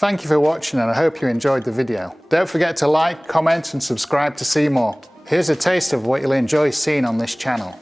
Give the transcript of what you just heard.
Thank you for watching and I hope you enjoyed the video. Don't forget to like, comment and subscribe to see more. Here's a taste of what you'll enjoy seeing on this channel.